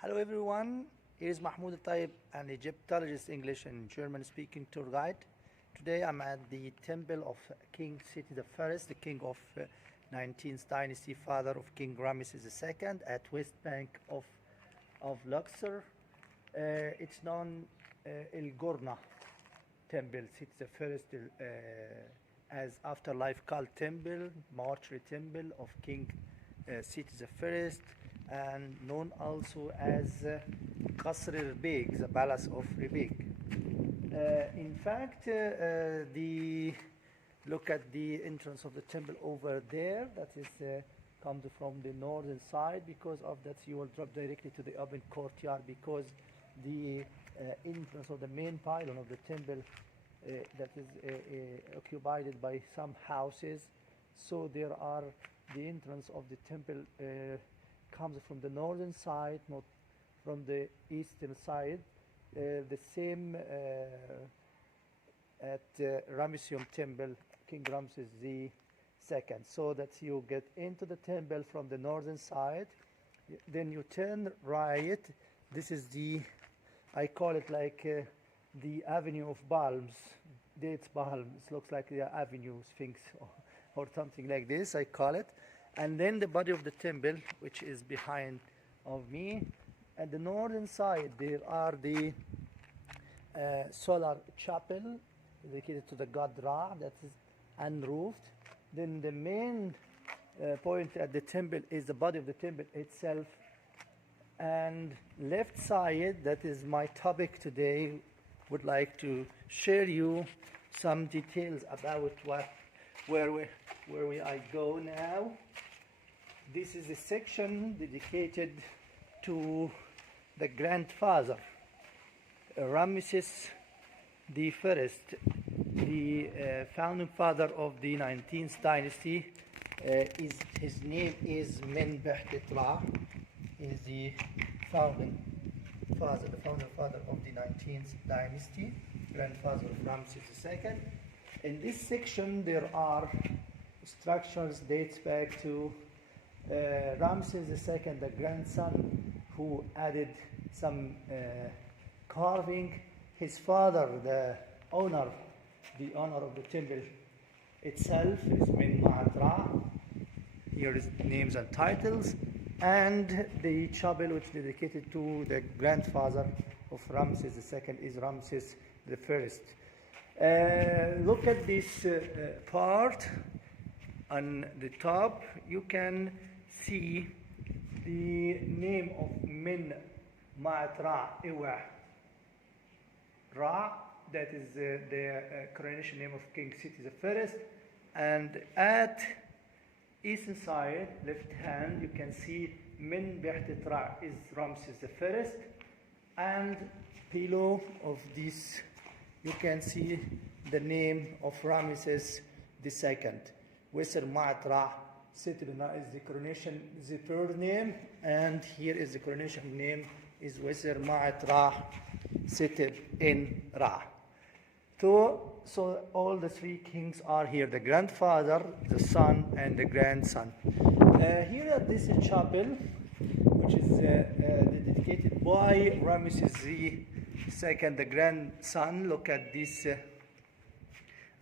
Hello everyone, here is Mahmoud Taib, an Egyptologist, English and German speaking tour guide. Today I'm at the temple of King Seti I, the king of 19th dynasty, father of King Ramesses II at west bank of Luxor. It's known elqurna temple, Seti I, as afterlife cult temple, mortuary temple of King Seti I, and known also as Qasr al-Beg, the palace of Rebeg. In fact, look at the entrance of the temple over there. That is comes from the northern side. Because of that, you will drop directly to the open courtyard, because the entrance of the main pylon of the temple that is occupied by some houses. So the entrance of the temple comes from the northern side, not from the eastern side. The same at Ramesses temple, King Ramses II. So that you get into the temple from the northern side, then you turn right. This is I call it like the avenue of palms, dates palms. It looks like the avenue sphinx or something like this, I call it. And then the body of the temple, which is behind of me. At the northern side, there are the solar chapel dedicated to the god Ra, that is unroofed. Then the main point at the temple is the body of the temple itself. And left side, that is my topic today, would like to share you some details about where I go now. This is a section dedicated to the grandfather, Ramesses I, the founding father of the 19th dynasty. His name is Ra. He is the founding father of the 19th dynasty, grandfather of Ramesses II. In this section, there are structures dates back to Ramesses II, the grandson, who added some carving. His father, the owner of the temple itself, is Min Ra. Here is names and titles, and the chapel which is dedicated to the grandfather of Ramesses II is Ramses I. Look at this part. On the top, you can see the name of Min Ra, Ra, that is the coronation name of King Seti I. And at eastern side, left hand, you can see Min Ra is Ramses I. And below of this, you can see the name of Ramesses II. Wesser Ra Seti I is the coronation, the third name, and here is the coronation name is Wesser Ra Seti Ra. So all the three kings are here: the grandfather, the son, and the grandson. Here at this chapel, which is dedicated by Ramesses II, the grandson. Look at this.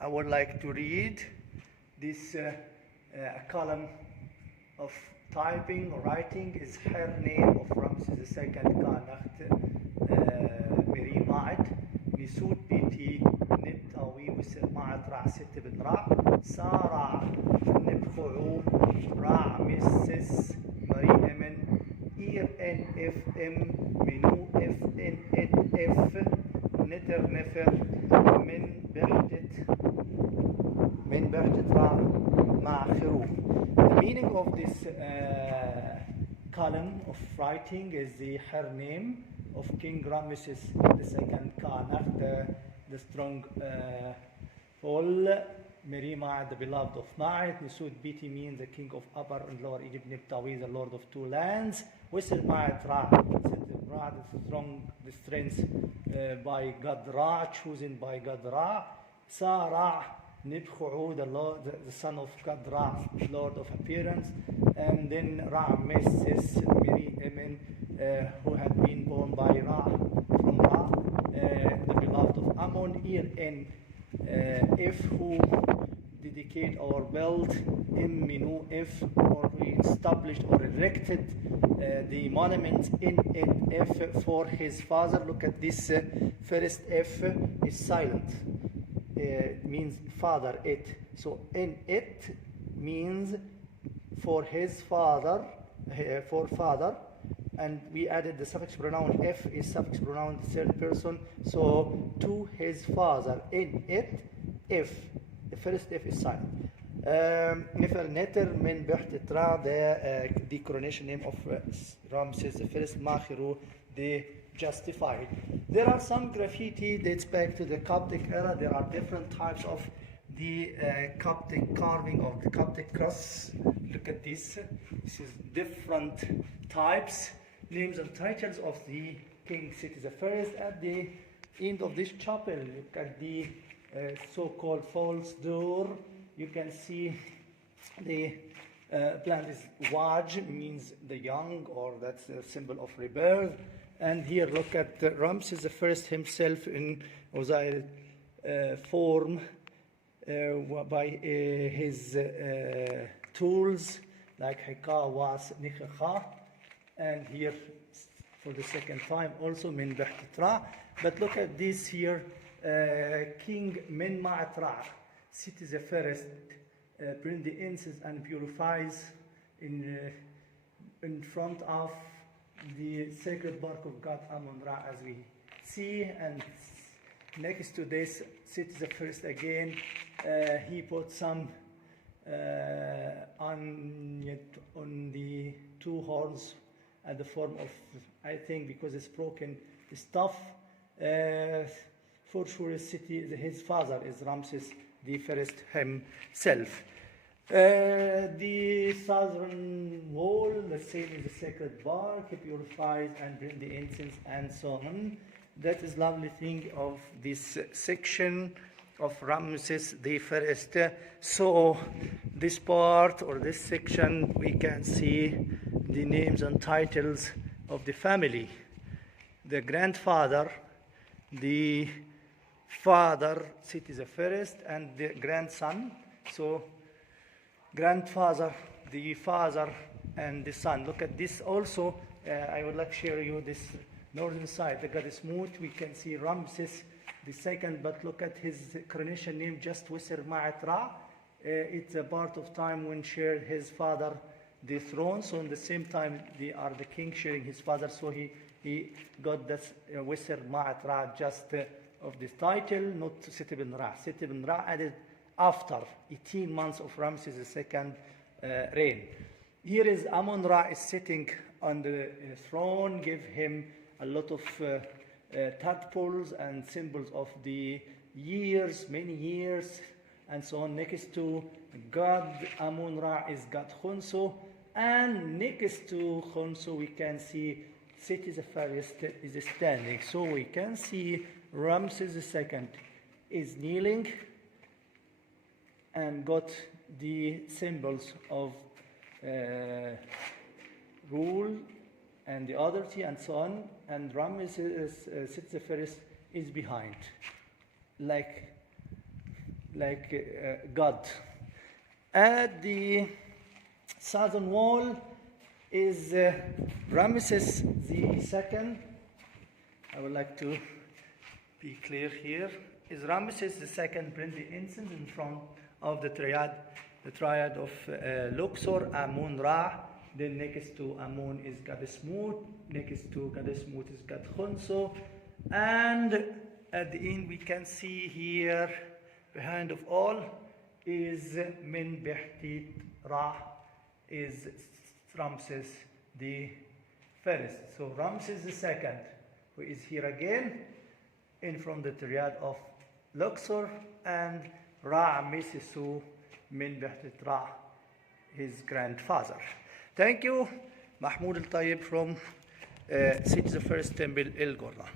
I would like to read this column of typing or writing. Is her name of Ramesses II Kanacht Mirimat Nisut Biti Nibtawi Wisirmat Ra Seti Ra Sara Nibkhuu Ramesses Mariemen IRNFM Minu FNF Neter Nefer Min Bertet Ra Ma'akhiru. The meaning of this column of writing is her name of King Ramesses II Kanach, the strong fall, Merima, the beloved of Ma'at, Nisud Biti means the king of Upper and Lower Egypt, Nibtawi, the lord of two lands, Wisr Ma'at Ra, the strong, the strength by God Ra, chosen by God Ra, Sa Ra, Nibkhu'u, the son of God, Ra, Lord of appearance, and then Ramesses Miri, who had been born by Ra, from Ra, the beloved of Ammon. Here in If, who dedicate or built in Minu If, or we established or erected the monument in it If for his father. Look at this first F is silent. Means father, it. So in it means for his father, for father, and we added the suffix pronoun F is suffix pronoun third person. So to his father in it if. The first F is silent. Neferneter min Behtitra, the coronation name of Ramses I, Makhiru, the justified. There are some graffiti dates back to the Coptic era. There are different types of the Coptic carving of the Coptic cross. Look at this. This is different types, names and titles of the King Seti I. At the end of this chapel, look at the so-called false door. You can see the plant is Waj, means the young, or that's a symbol of rebirth. And here look at Ramses I himself in Osiris form by his tools like Hika was Nikha, and here for the second time also Min Behtitra. But look at this here, King Min Ma'atra, Seti I, bring the incense and purifies in front of the sacred bark of God Amun-Ra, as we see. And next to this, Seti I again, he put some on the two horns at the form of, I think because it's broken stuff. For sure, his father is Ramses I himself. The southern wall, the same as the sacred bark, purifies and brings the incense and so on. That is lovely thing of this section of Ramses I. So this part or this section, we can see the names and titles of the family. The grandfather, the father, Seti I, and the grandson. So grandfather, the father, and the son. Look at this also. I would like to share you this northern side, the goddess Mut. We can see Ramses II, but look at his coronation name, just Wisser Ma'atra. It's a part of time when shared his father the throne. So in the same time, they are the king sharing his father. So he got this Wisser Ma'atra just of this title, not Seti ibn Ra. Seti ibn Ra added after 18 months of Ramses II reign. Here is Amun-Ra is sitting on the throne, give him a lot of tadpoles and symbols of the years, many years, and so on. Next to God Amun-Ra is God Khonsu, and next to Khonsu we can see Seti I is standing. So we can see Ramses II is kneeling and got the symbols of rule and the authority and so on, and Ramses Seti I is behind, like God. At the southern wall is Ramses II. I would like to be clear here. Is Ramses II bring the incense in front of the triad of Luxor, Amun-Ra. Then next to Amun is Goddess Mut. Next to Goddess Mut is God Khonsu. And at the end we can see here, behind of all, is Min Behtitra, is Ramses I. So Ramses II, who is here again, in from the triad of Luxor, and Ramses II Min Behtitra, his grandfather. Thank you. Mahmoud Al-Tayyib from Seti I Temple, elqurna.